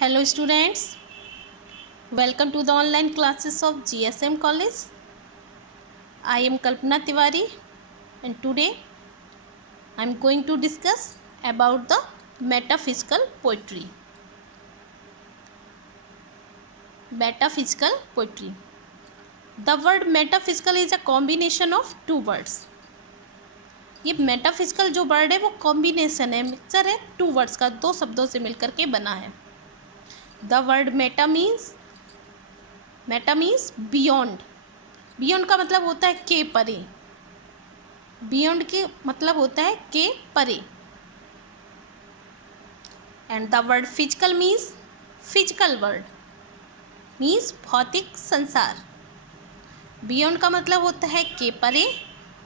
Hello students, welcome to the online classes of GSM College. I am Kalpana Tiwari and today I am going to discuss about the metaphysical poetry. Metaphysical poetry. The word metaphysical is a combination of two words. ये metaphysical जो word है वो combination है, mixture है two words का, दो शब्दों से मिलकर के बना है. The word Meta means beyond. Beyond का मतलब होता है के परे. बियॉन्ड के मतलब होता है के परे. And the word physical means physical word means भौतिक संसार. बियॉन्ड का मतलब होता है के परे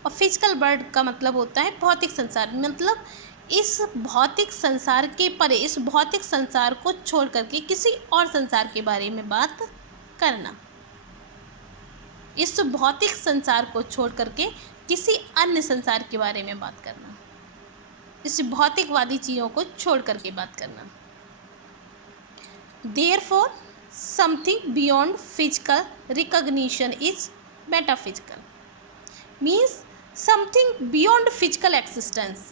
और फिजिकल वर्ड का मतलब होता है भौतिक संसार. मतलब इस भौतिक संसार के परे, इस भौतिक संसार को छोड़ करके किसी और संसार के बारे में बात करना. इस भौतिक संसार को छोड़ करके किसी अन्य संसार के बारे में बात करना. इस भौतिकवादी चीज़ों को छोड़ करके बात करना. Therefore, something beyond physical recognition is metaphysical. Means something beyond physical existence.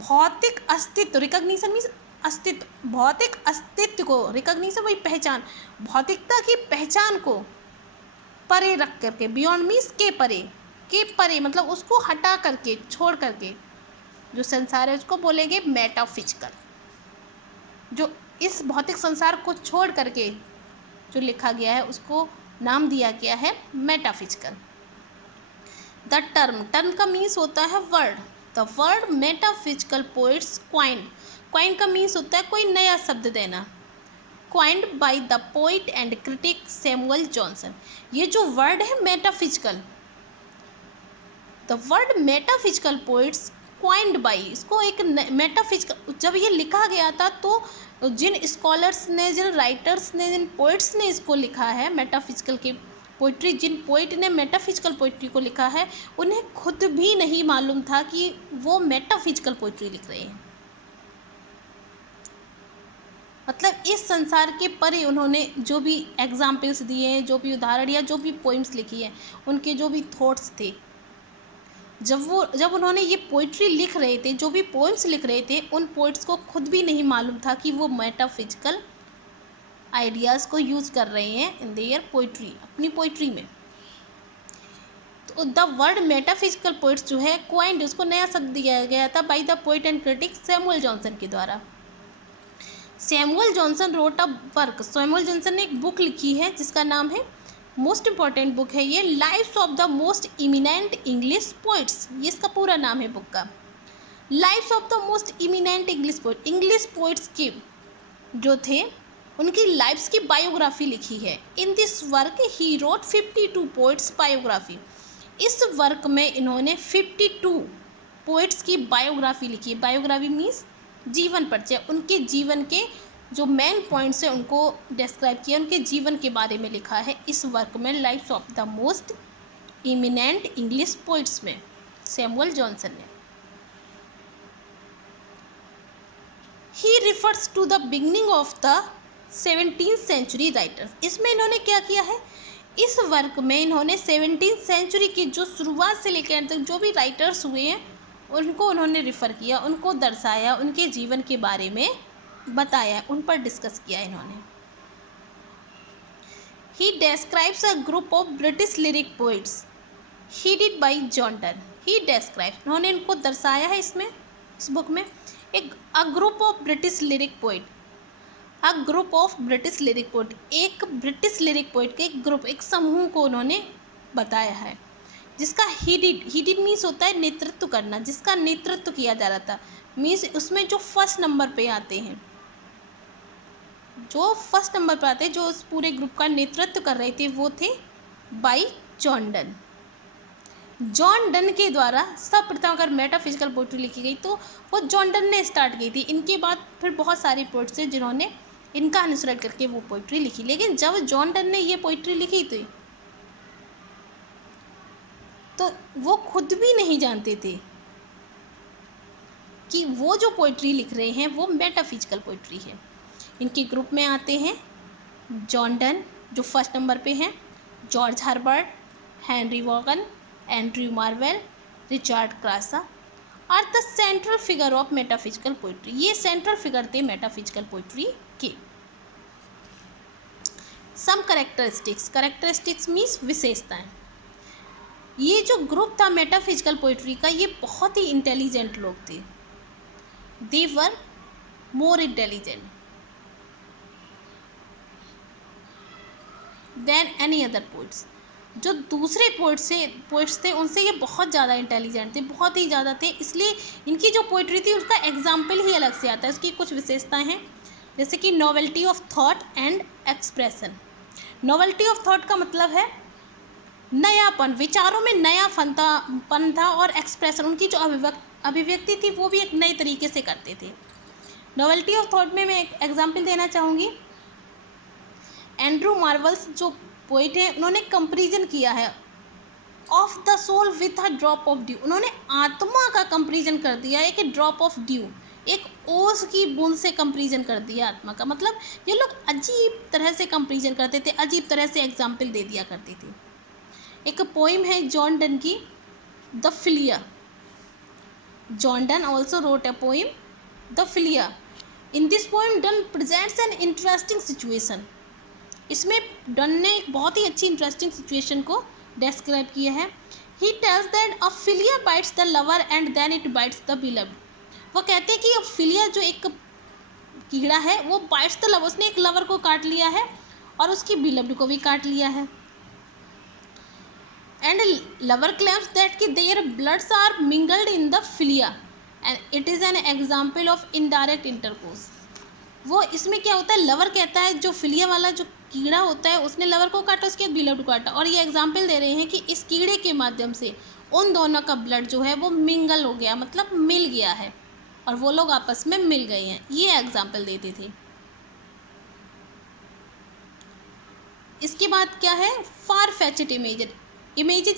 भौतिक अस्तित्व, रिकॉग्निशन मीन्स अस्तित्व, भौतिक अस्तित्व को, रिकॉग्निशन वही पहचान, भौतिकता की पहचान को परे रख करके, बियॉन्ड मीन्स के परे मतलब उसको हटा करके, छोड़ करके जो संसार है उसको बोलेंगे मेटाफिजिकल. जो इस भौतिक संसार को छोड़ करके जो लिखा गया है उसको नाम दिया गया है मेटाफिजिकल. द टर्म का मीन्स होता है word. The word metaphysical poets coined का मीन्स होता है कोई नया शब्द देना. Coined by the poet and critic Samuel Johnson. ये जो वर्ड है metaphysical, the word metaphysical poets coined by, इसको एक मेटाफिजिकल, जब ये लिखा गया था तो जिन स्कॉलर्स ने, जिन राइटर्स ने, जिन पोइट्स ने इसको लिखा है मेटाफिजिकल की पोइट्री, जिन पोइट ने मेटाफिजिकल पोइट्री को लिखा है उन्हें खुद भी नहीं मालूम था कि वो मेटाफिजिकल पोइट्री लिख रहे हैं. मतलब इस संसार के परे उन्होंने जो भी एग्जाम्पल्स दिए हैं, जो भी उदाहरण या जो भी पोइम्स लिखी है, उनके जो भी थॉट्स थे, जब उन्होंने ये पोइट्री लिख रहे थे, जो भी पोइम्स लिख रहे थे, उन पोइट्स को खुद भी नहीं मालूम था कि वो मेटाफिजिकल आइडियाज़ को यूज़ कर रहे हैं इन देयर पोइट्री, अपनी पोइट्री में. तो द वर्ड मेटाफिजिकल पोइट्स जो है क्वाइंड, उसको नया शब्द दिया गया था bye the poet and critic Samuel Johnson के द्वारा. Samuel Johnson wrote a work. Samuel Johnson ने एक बुक लिखी है जिसका नाम है, मोस्ट इम्पॉर्टेंट बुक है ये, lives of the most eminent English poets. ये इसका पूरा नाम है बुक का, lives of the most eminent English poet. English poets की जो थे उनकी लाइव्स की बायोग्राफी लिखी है. In this work he wrote 52 poets biography. इस वर्क में इन्होंने 52 पोइट्स की बायोग्राफी लिखी है. बायोग्राफी मीन्स जीवन परिचय, उनके जीवन के जो मेन पॉइंट्स हैं उनको डिस्क्राइब किया, उनके जीवन के बारे में लिखा है इस वर्क में, lives of the most eminent English poets में, सैमुअल जॉनसन ने. He refers to the beginning of the 17th century writers. इसमें इन्होंने क्या किया है, इस वर्क में इन्होंने 17th सेंचुरी की जो शुरुआत से लेकर अंत तक जो भी राइटर्स हुए हैं उनको उन्होंने रिफ़र किया, उनको दर्शाया, उनके जीवन के बारे में बताया, उन पर डिस्कस किया इन्होंने. He describes a group of British lyric poets headed by John Donne. He describe, उन्होंने इनको दर्शाया है इसमें, इस बुक में, एक group of British lyric poet. A group of British lyric poet, एक ब्रिटिश लिरिक पोइट के एक ग्रुप, एक समूह को उन्होंने बताया है जिसका हीडिड मीन्स होता है नेतृत्व करना, जिसका नेतृत्व किया जा रहा था. मीन्स उसमें जो फर्स्ट नंबर पे आते हैं, जो फर्स्ट नंबर पर आते हैं, जो उस पूरे ग्रुप का नेतृत्व कर रहे थे वो थे bye John done. John Donne के द्वारा सर्वप्रथम अगर मेटाफिजिकल पोइट्री लिखी गई तो वो जॉन डन ने स्टार्ट की थी. इनके बाद फिर बहुत सारी पोइट्स हैं जिन्होंने इनका अनुसरण करके वो पोइट्री लिखी. लेकिन जब जॉन डन ने ये पोइट्री लिखी थी तो वो खुद भी नहीं जानते थे कि वो जो पोइट्री लिख रहे हैं वो मेटाफिजिकल पोइट्री है। इनके ग्रुप में आते हैं जॉन डन जो फर्स्ट नंबर पे हैं, George Herbert, Henry Vaughan, Andrew Marvell, Richard Crashaw are the central figure of metaphysical poetry. ये सेंट्रल फिगर थे मेटाफिजिकल पोइट्री के। सम करेक्टरिस्टिक्स मीन्स विशेषताएं। ये जो ग्रुप था मेटाफिजिकल पोइट्री का, ये बहुत ही इंटेलिजेंट लोग थे। They were more intelligent than any other poets. जो दूसरे पोइट्स थे उनसे ये बहुत ज़्यादा इंटेलिजेंट थे, बहुत ही ज़्यादा थे, इसलिए इनकी जो पोइट्री थी उसका एग्जाम्पल ही अलग से आता है। इसकी कुछ विशेषताएं हैं, जैसे कि novelty of thought and expression. Novelty of thought का मतलब है नयापन, विचारों में नयापन था, और एक्सप्रेशन, उनकी जो अभिव्यक्ति थी वो भी एक नए तरीके से करते थे। नॉवेल्टी ऑफ थॉट में मैं एक एग्जाम्पल देना चाहूँगी। एंड्रू मार्वेल्स जो पोइट है, उन्होंने कंपेरिजन किया है of the soul with a drop of dew. उन्होंने आत्मा का कंपेरिजन कर दिया, एक ड्रॉप ऑफ ड्यू, एक ओस की बूंद से कंपेरिजन कर दिया आत्मा का। मतलब ये लोग अजीब तरह से कंपेरिजन करते थे, अजीब तरह से एग्जाम्पल दे दिया करते थे। एक पोइम है जॉन डन की, the philia. John Donne also wrote a poem the philia. In this poem done presents an interesting situation. इसमें डन ने एक बहुत ही अच्छी इंटरेस्टिंग सिचुएशन को डिस्क्राइब किया है। He tells that a flea bites the lover and then it bites the beloved. वो कहते हैं कि फिलिया जो एक कीड़ा है वो बाइट्स द लवर, उसने एक लवर को काट लिया है और उसकी बिलव्ड को भी काट लिया है। एंड लवर क्लेम्स दैट कि their bloods are mingled in the flea and it is an example of indirect intercourse. वो इसमें क्या होता है, लवर कहता है जो फिलिया वाला जो कीड़ा होता है उसने लवर को काटा, उसके बाद बिलव्ड को काटा, और ये एग्जाम्पल दे रहे हैं कि इस कीड़े के माध्यम से उन दोनों का ब्लड जो है वो मिंगल हो गया, मतलब मिल गया है, और वो लोग आपस में मिल गए हैं। ये एग्जाम्पल देते थे। इसके बाद क्या है, फार फेचड इमेजेस।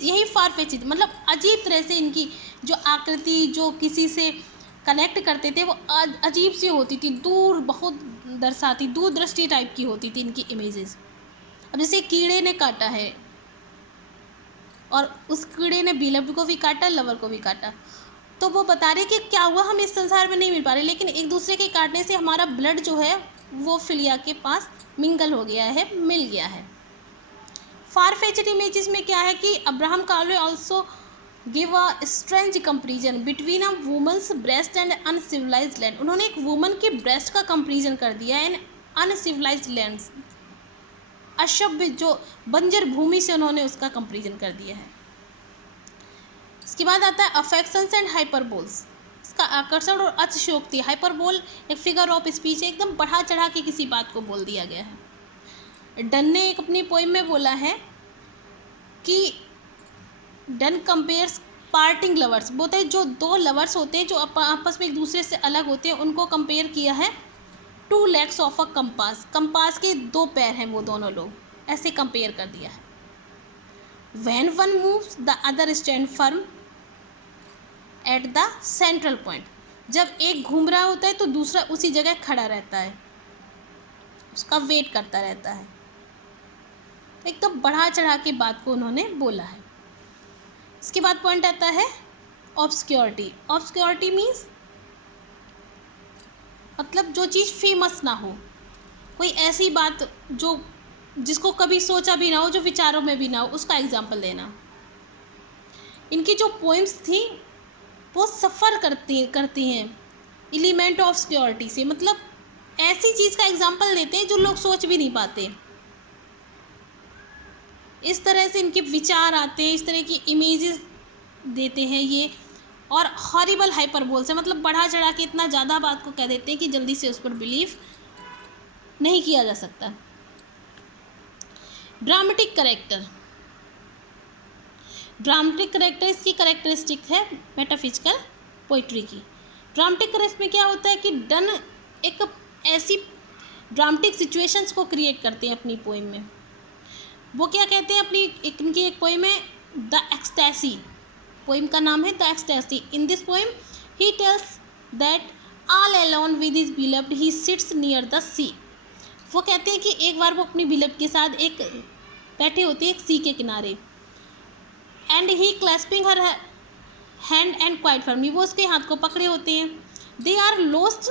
यही फार फेचड मतलब अजीब तरह से इनकी जो आकृति जो किसी से कनेक्ट करते थे वो अजीब सी होती थी, दूर बहुत दर्शाती, दूरदृष्टि टाइप की होती थी इनकी इमेजेस। अब जैसे कीड़े ने काटा है और उस कीड़े ने बिलव्ड को भी काटा, लवर को भी काटा, तो वो बता रहे कि क्या हुआ, हम इस संसार में नहीं मिल पा रहे, लेकिन एक दूसरे के काटने से हमारा ब्लड जो है वो फिलिया के पास मिंगल हो गया है, मिल गया है। फार फेचड इमेजेस में क्या है कि Abraham Carlo also give a strange comparison between a women's breast and uncivilised land. उन्होंने एक वुमन के ब्रेस्ट का कंपेरिजन कर दिया एंड अनसिविलाइज्ड लैंड्स, अशुभ जो बंजर भूमि से उन्होंने उसका कंपेरिजन कर दिया है। इसके बाद आता है अफेक्शंस एंड हाइपरबोल्स। इसका आकर्षण और अतिशयोक्ति। हाइपरबोल एक फिगर ऑफ स्पीच है, एकदम बढ़ा चढ़ा के किसी बात को बोल दिया गया है। डन ने एक अपनी पोइम में बोला है कि डन कंपेयर्स पार्टिंग लवर्स, बोलते हैं जो दो लवर्स होते हैं जो आपस में एक दूसरे से अलग होते हैं, उनको कंपेयर किया है two legs of a compass. Compass के दो पैर हैं वो दोनों लोग, ऐसे कंपेयर कर दिया है। When one moves the other stand firm at the central point. जब एक घूम रहा होता है तो दूसरा उसी जगह खड़ा रहता है, उसका वेट करता रहता है। एकदम तो बढ़ा चढ़ा के बात को उन्होंने बोला है। इसके बाद पॉइंट आता है ऑब्सक्योरिटी। ऑब्सक्योरिटी मीन्स मतलब जो चीज़ फेमस ना हो, कोई ऐसी बात जो जिसको कभी सोचा भी ना हो, जो विचारों में भी ना हो, उसका एग्जाम्पल देना। इनकी जो पोइम्स थी वो सफ़र करती हैं एलिमेंट ऑफ सिक्योरिटी से, मतलब ऐसी चीज़ का एग्जाम्पल देते हैं जो लोग सोच भी नहीं पाते। इस तरह से इनके विचार आते हैं, इस तरह की इमेजेस देते हैं ये, और हॉरिबल हाइपरबोल से मतलब बढ़ा चढ़ा के इतना ज़्यादा बात को कह देते हैं कि जल्दी से उस पर बिलीव नहीं किया जा सकता। Dramatic character. ड्रामेटिक करेक्टर इसकी करेक्टरिस्टिक है मेटाफिजिकल पोइट्री की। ड्रामेटिक करेक्टर में क्या होता है कि डन एक ऐसी ड्रामेटिक सिचुएशंस को क्रिएट करते हैं अपनी पोइम में। वो क्या कहते हैं, अपनी इनकी एक पोइम है द एक्सटैसी, पोइम का नाम है the ecstasy. In this poem he tells that all alone with his beloved he sits near the sea. वो कहते हैं कि एक बार वो अपनी बिलव्ड के साथ एक बैठे होते हैं एक सी के किनारे, and he clasping her hand and quite firmly, वो उसके हाथ को पकड़े होते हैं। They are lost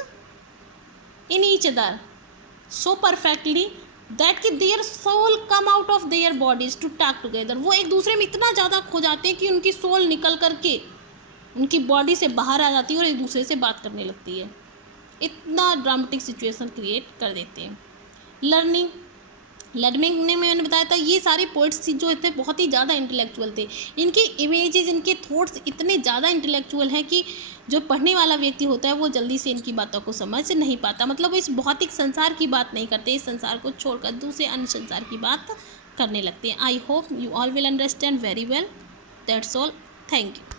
in each other so perfectly that कि their soul come out of their bodies to talk together. वो एक दूसरे में इतना ज़्यादा खो जाते हैं कि उनकी सोल निकल करके उनकी बॉडी से बाहर आ जाती है और एक दूसरे से बात करने लगती है। इतना ड्रामेटिक सिचुएशन क्रिएट कर देते हैं। लर्निंग में मैंने बताया था ये सारे पोइट्स जो थे बहुत ही ज़्यादा इंटेलेक्चुअल थे। इनकी इमेजेस, इनके थॉट्स इतने ज़्यादा इंटेलेक्चुअल हैं कि जो पढ़ने वाला व्यक्ति होता है वो जल्दी से इनकी बातों को समझ नहीं पाता। मतलब इस भौतिक संसार की बात नहीं करते, इस संसार को छोड़कर दूसरे अन्य संसार की बात करने लगते हैं। I hope you all will understand very well. That's all. Thank you.